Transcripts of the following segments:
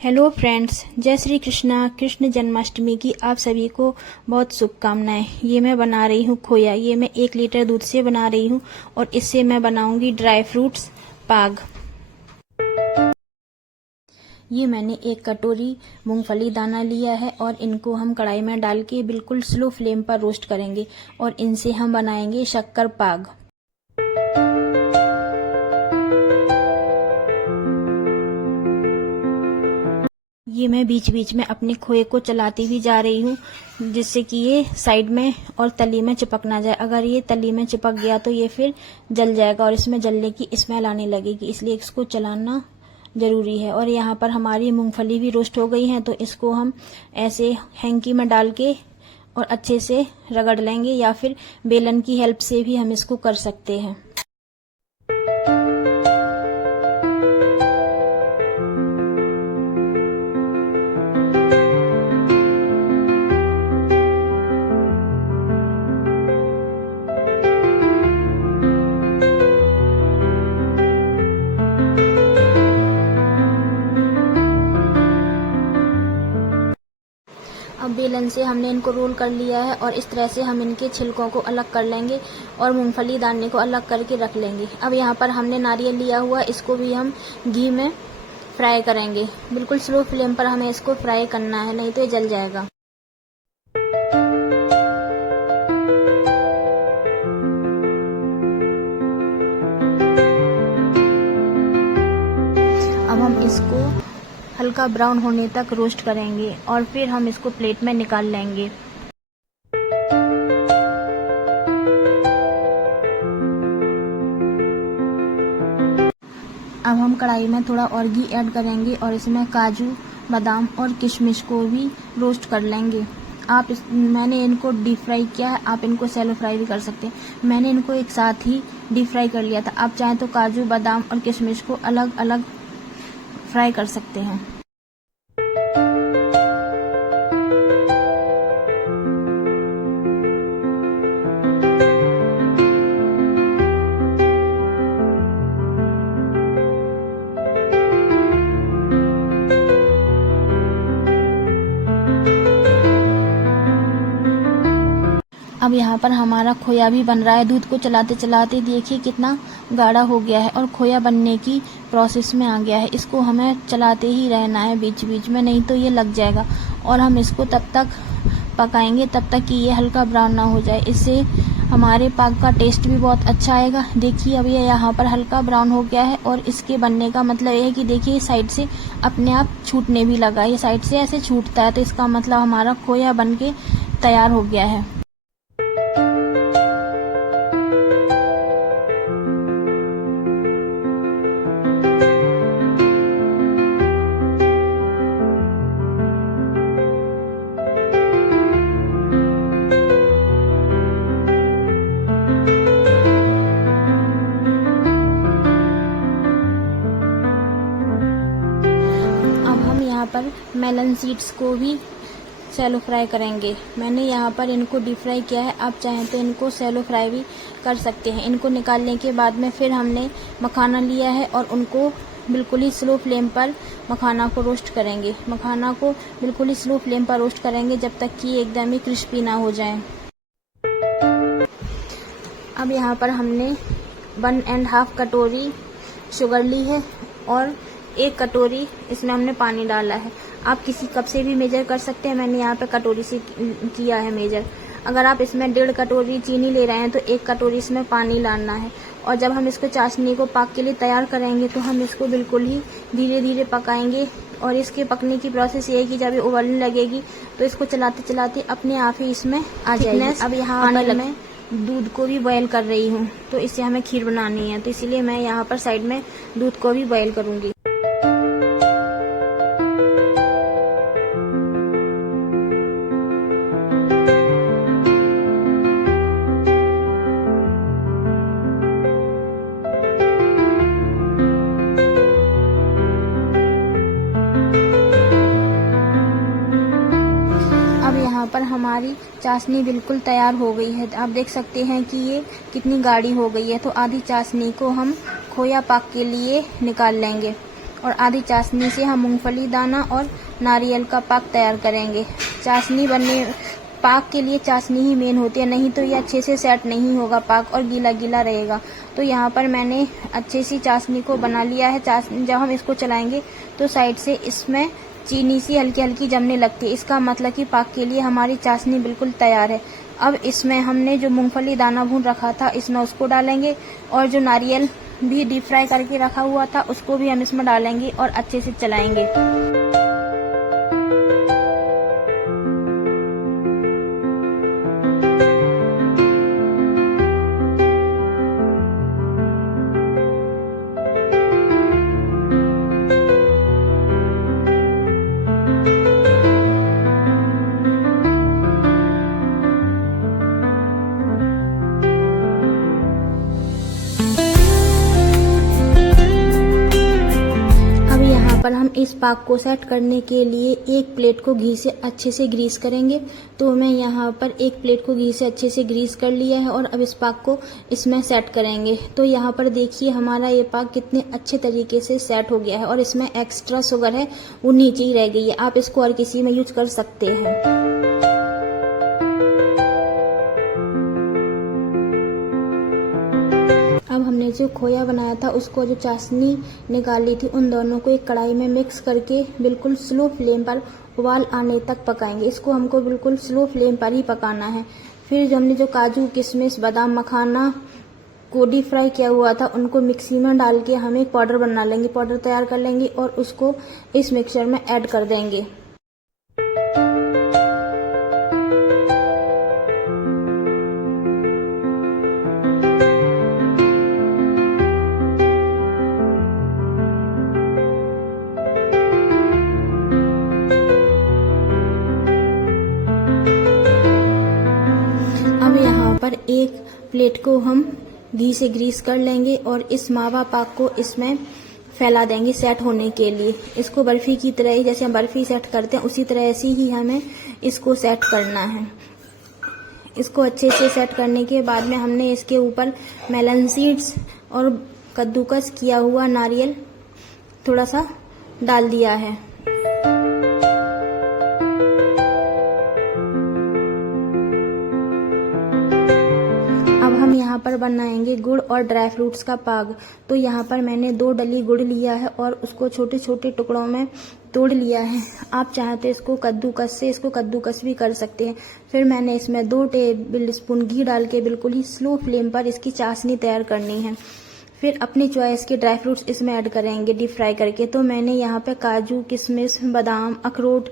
Hello friends, जय श्री कृष्णा। कृष्ण जन्माष्टमी की आप सभी को बहुत शुभकामनाएं। ये मैं बना रही हूँ खोया। ये मैं 1 लीटर दूध से बना रही हूँ और इससे मैं बनाऊंगी ड्राई फ्रूट्स पाग। ये मैंने 1 कटोरी मूंगफली दाना लिया है और इनको हम कढ़ाई में डाल के बिल्कुल स्लो फ्लेम पर रोस्ट करेंगे और इनसे हम बनाएंगे शक्कर पाग। ये मैं बीच बीच में अपने खोए को चलाती भी जा रही हूँ जिससे कि ये साइड में और तली में चिपक ना जाए। अगर ये तली में चिपक गया तो ये फिर जल जाएगा और इसमें जलने की स्मेल आने लगेगी, इसलिए इसको चलाना जरूरी है। और यहाँ पर हमारी मूंगफली भी रोस्ट हो गई है तो इसको हम ऐसे हैंकी में डाल के और अच्छे से रगड़ लेंगे या फिर बेलन की हेल्प से भी हम इसको कर सकते हैं। अब बेलन से हमने इनको रोल कर लिया है और इस तरह से हम इनके छिलकों को अलग कर लेंगे और मूंगफली दाने को अलग करके रख लेंगे। अब यहाँ पर हमने नारियल लिया हुआ, इसको भी हम घी में फ्राई करेंगे। बिल्कुल स्लो फ्लेम पर हमें इसको फ्राई करना है, नहीं तो ये जल जाएगा। अब हम इसको हल्का ब्राउन होने तक रोस्ट करेंगे और फिर हम इसको प्लेट में निकाल लेंगे। अब हम कढ़ाई में थोड़ा और घी ऐड करेंगे और इसमें काजू, बादाम और किशमिश को भी रोस्ट कर लेंगे। मैंने इनको डीप फ्राई किया है, आप इनको सैलो फ्राई भी कर सकते हैं। मैंने इनको एक साथ ही डीप फ्राई कर लिया था। आप चाहें तो काजू, बादाम और किशमिश को अलग अलग फ्राई कर सकते हैं। अब यहाँ पर हमारा खोया भी बन रहा है। दूध को चलाते चलाते देखिए कितना गाढ़ा हो गया है और खोया बनने की प्रोसेस में आ गया है। इसको हमें चलाते ही रहना है बीच बीच में, नहीं तो ये लग जाएगा। और हम इसको तब तक पकाएंगे तब तक कि ये हल्का ब्राउन ना हो जाए। इससे हमारे पाग का टेस्ट भी बहुत अच्छा आएगा। देखिए अब ये यहाँ पर हल्का ब्राउन हो गया है और इसके बनने का मतलब ये है कि देखिए साइड से अपने आप छूटने भी लगा। ये साइड से ऐसे छूटता है तो इसका मतलब हमारा खोया बन के तैयार हो गया है। पर मेलन सीड्स को भी सैलो फ्राई करेंगे। मैंने यहाँ पर इनको डीप फ्राई किया है, आप चाहें तो इनको सैलो फ्राई भी कर सकते हैं। इनको निकालने के बाद में फिर हमने मखाना लिया है और उनको बिल्कुल ही स्लो फ्लेम पर मखाना को रोस्ट करेंगे। मखाना को बिल्कुल ही स्लो फ्लेम पर रोस्ट करेंगे जब तक कि एकदम ही क्रिस्पी ना हो जाए। अब यहाँ पर हमने 1.5 कटोरी शुगर ली है और 1 कटोरी इसमें हमने पानी डाला है। आप किसी कप से भी मेजर कर सकते हैं, मैंने यहाँ पे कटोरी से किया है मेजर। अगर आप इसमें 1.5 कटोरी चीनी ले रहे हैं तो 1 कटोरी इसमें पानी डालना है। और जब हम इसको चाशनी को पाक के लिए तैयार करेंगे तो हम इसको बिल्कुल ही धीरे धीरे पकाएंगे। और इसके पकने की प्रोसेस ये है कि जब ये उबलने लगेगी तो इसको चलाते चलाते अपने आप ही इसमें आ जाएगी। अब यहाँ पर मैं दूध को भी बॉयल कर रही हूँ, तो इससे हमें खीर बनानी है, तो इसीलिए मैं यहाँ पर साइड में दूध को भी बॉयल करूँगी। पर हमारी चाशनी बिल्कुल तैयार हो गई है। आप देख सकते हैं कि ये कितनी गाढ़ी हो गई है। तो आधी चाशनी को हम खोया पाक के लिए निकाल लेंगे और आधी चाशनी से हम मूंगफली दाना और नारियल का पाक तैयार करेंगे। चाशनी बनने पाक के लिए चाशनी ही मेन होती है, नहीं तो ये अच्छे से सेट नहीं होगा पाक और गीला गीला रहेगा। तो यहाँ पर मैंने अच्छे सी चाशनी को बना लिया है। जब हम इसको चलाएंगे तो साइड से इसमें चीनी सी हल्की हल्की जमने लगती है। इसका मतलब कि पाक के लिए हमारी चाशनी बिल्कुल तैयार है। अब इसमें हमने जो मूंगफली दाना भून रखा था इसमें उसको डालेंगे और जो नारियल भी डीप फ्राई करके रखा हुआ था उसको भी हम इसमें डालेंगे और अच्छे से चलाएंगे। पर हम इस पाक को सेट करने के लिए एक प्लेट को घी से अच्छे से ग्रीस करेंगे। तो मैं यहाँ पर एक प्लेट को घी से अच्छे से ग्रीस कर लिया है और अब इस पाक को इसमें सेट करेंगे। तो यहाँ पर देखिए हमारा ये पाक कितने अच्छे तरीके से सेट हो गया है और इसमें एक्स्ट्रा शुगर है वो नीचे ही रह गई है। आप इसको और किसी में यूज कर सकते हैं। अब हमने जो खोया बनाया था उसको जो चाशनी निकाली थी उन दोनों को एक कढ़ाई में मिक्स करके बिल्कुल स्लो फ्लेम पर उबाल आने तक पकाएंगे। इसको हमको बिल्कुल स्लो फ्लेम पर ही पकाना है। फिर जो हमने जो काजू किशमिश बादाम मखाना को डीप फ्राई किया हुआ था उनको मिक्सी में डाल के हम एक पाउडर बना लेंगे, पाउडर तैयार कर लेंगे और उसको इस मिक्सचर में ऐड कर देंगे। एक प्लेट को हम घी से ग्रीस कर लेंगे और इस मावा पाक को इसमें फैला देंगे सेट होने के लिए। इसको बर्फी की तरह ही, जैसे हम बर्फी सेट करते हैं उसी तरह से ही हमें इसको सेट करना है। इसको अच्छे से सेट करने के बाद में हमने इसके ऊपर मेलन सीड्स और कद्दूकस किया हुआ नारियल थोड़ा सा डाल दिया है। अब हम यहाँ पर बनाएंगे गुड़ और ड्राई फ्रूट्स का पाक। तो यहाँ पर मैंने 2 डली गुड़ लिया है और उसको छोटे छोटे टुकड़ों में तोड़ लिया है। आप चाहें तो इसको कद्दूकस भी कर सकते हैं। फिर मैंने इसमें 2 टेबल स्पून घी डाल के बिल्कुल ही स्लो फ्लेम पर इसकी चाशनी तैयार करनी है। फिर अपनी चॉइस के ड्राई फ्रूट्स इसमें ऐड करेंगे डीप फ्राई करके। तो मैंने यहाँ पे काजू किशमिश बादाम अखरोट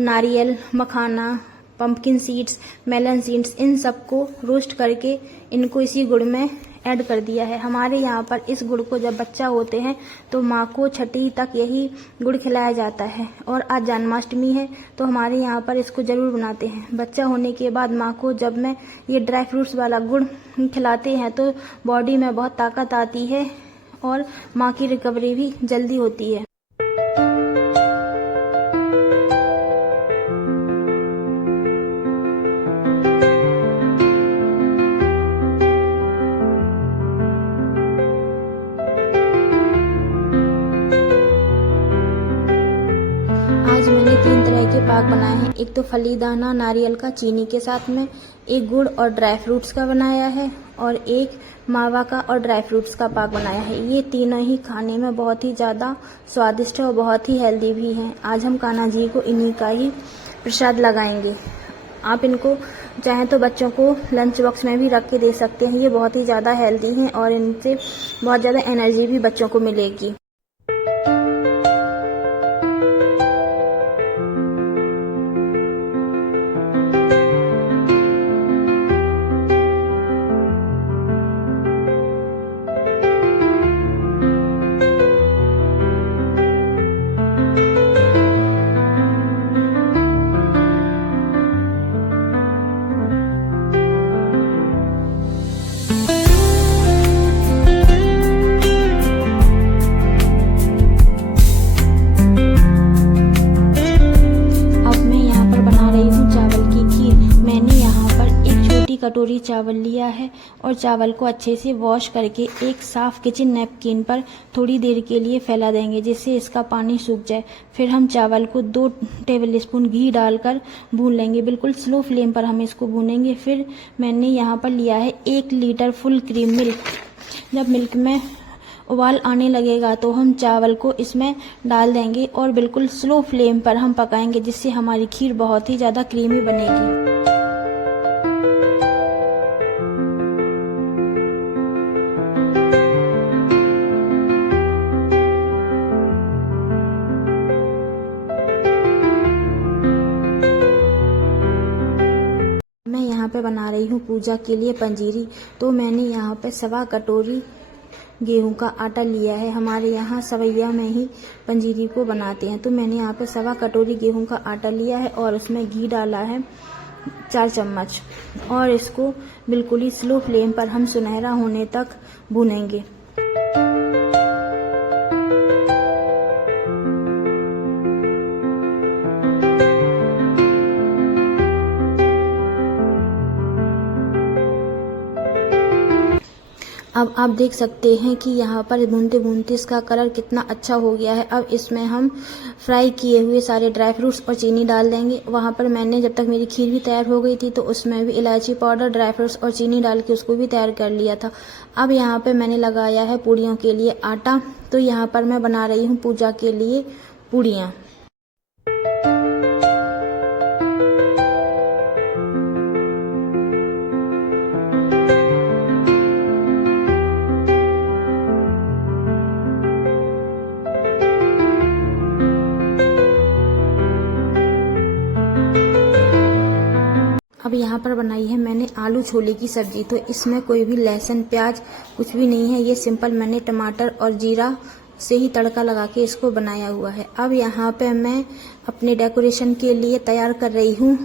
नारियल मखाना पंपकिन सीड्स मेलन सीड्स इन सबको रोस्ट करके इनको इसी गुड़ में ऐड कर दिया है। हमारे यहाँ पर इस गुड़ को जब बच्चा होते हैं तो माँ को छठी तक यही गुड़ खिलाया जाता है। और आज जन्माष्टमी है तो हमारे यहाँ पर इसको ज़रूर बनाते हैं। बच्चा होने के बाद माँ को जब मैं ये ड्राई फ्रूट्स वाला गुड़ खिलाते हैं तो बॉडी में बहुत ताकत आती है और माँ की रिकवरी भी जल्दी होती है। आज मैंने 3 तरह के पाक बनाए हैं। एक तो फली दाना नारियल का चीनी के साथ में, एक गुड़ और ड्राई फ्रूट्स का बनाया है और एक मावा का और ड्राई फ्रूट्स का पाक बनाया है। ये तीनों ही खाने में बहुत ही ज़्यादा स्वादिष्ट और बहुत ही हेल्दी भी हैं। आज हम कान्हा जी को इन्हीं का ही प्रसाद लगाएंगे। आप इनको चाहें तो बच्चों को लंच बॉक्स में भी रख के दे सकते हैं। ये बहुत ही ज़्यादा हेल्दी हैं और इनसे बहुत ज़्यादा एनर्जी भी बच्चों को मिलेगी। कटोरी चावल लिया है और चावल को अच्छे से वॉश करके एक साफ किचन नैपकिन पर थोड़ी देर के लिए फैला देंगे जिससे इसका पानी सूख जाए। फिर हम चावल को 2 टेबलस्पून घी डालकर भून लेंगे। बिल्कुल स्लो फ्लेम पर हम इसको भूनेंगे। फिर मैंने यहाँ पर लिया है 1 लीटर फुल क्रीम मिल्क। जब मिल्क में उबाल आने लगेगा तो हम चावल को इसमें डाल देंगे और बिल्कुल स्लो फ्लेम पर हम पकाएंगे जिससे हमारी खीर बहुत ही ज़्यादा क्रीमी बनेगी। मैं यहाँ पे बना रही हूँ पूजा के लिए पंजीरी। तो मैंने यहाँ पे 1.25 कटोरी गेहूं का आटा लिया है। हमारे यहाँ सवैया में ही पंजीरी को बनाते हैं। तो मैंने यहाँ पे 1.25 कटोरी गेहूं का आटा लिया है और उसमें घी डाला है 4 चम्मच और इसको बिल्कुल ही स्लो फ्लेम पर हम सुनहरा होने तक भूनेंगे। अब आप देख सकते हैं कि यहाँ पर भूनते भूनते इसका कलर कितना अच्छा हो गया है। अब इसमें हम फ्राई किए हुए सारे ड्राई फ्रूट्स और चीनी डाल देंगे। वहाँ पर मैंने जब तक मेरी खीर भी तैयार हो गई थी तो उसमें भी इलायची पाउडर, ड्राई फ्रूट्स और चीनी डाल के उसको भी तैयार कर लिया था। अब यहाँ पर मैंने लगाया है पूड़ियों के लिए आटा। तो यहाँ पर मैं बना रही हूँ पूजा के लिए पूड़ियाँ। अब यहाँ पर बनाई है मैंने आलू छोले की सब्जी। तो इसमें कोई भी लहसुन, प्याज कुछ भी नहीं है। ये सिंपल मैंने टमाटर और जीरा से ही तड़का लगा के इसको बनाया हुआ है। अब यहाँ पे मैं अपने डेकोरेशन के लिए तैयार कर रही हूँ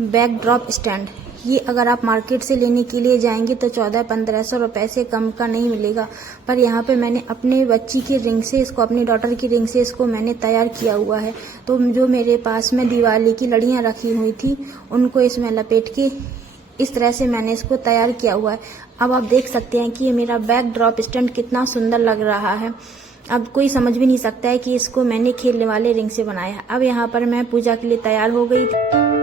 बैकड्रॉप स्टैंड। ये अगर आप मार्केट से लेने के लिए जाएंगे तो 1400-1500 रुपए से कम का नहीं मिलेगा। पर यहाँ पे मैंने अपने बच्ची की रिंग से इसको, अपनी डॉटर की रिंग से इसको मैंने तैयार किया हुआ है। तो जो मेरे पास में दिवाली की लड़ियाँ रखी हुई थी उनको इसमें लपेट के इस तरह से मैंने इसको तैयार किया हुआ है। अब आप देख सकते हैं कि ये मेरा बैकड्रॉप स्टैंड कितना सुंदर लग रहा है। अब कोई समझ भी नहीं सकता है कि इसको मैंने खेलने वाले रिंग से बनाया है। अब यहाँ पर मैं पूजा के लिए तैयार हो गई।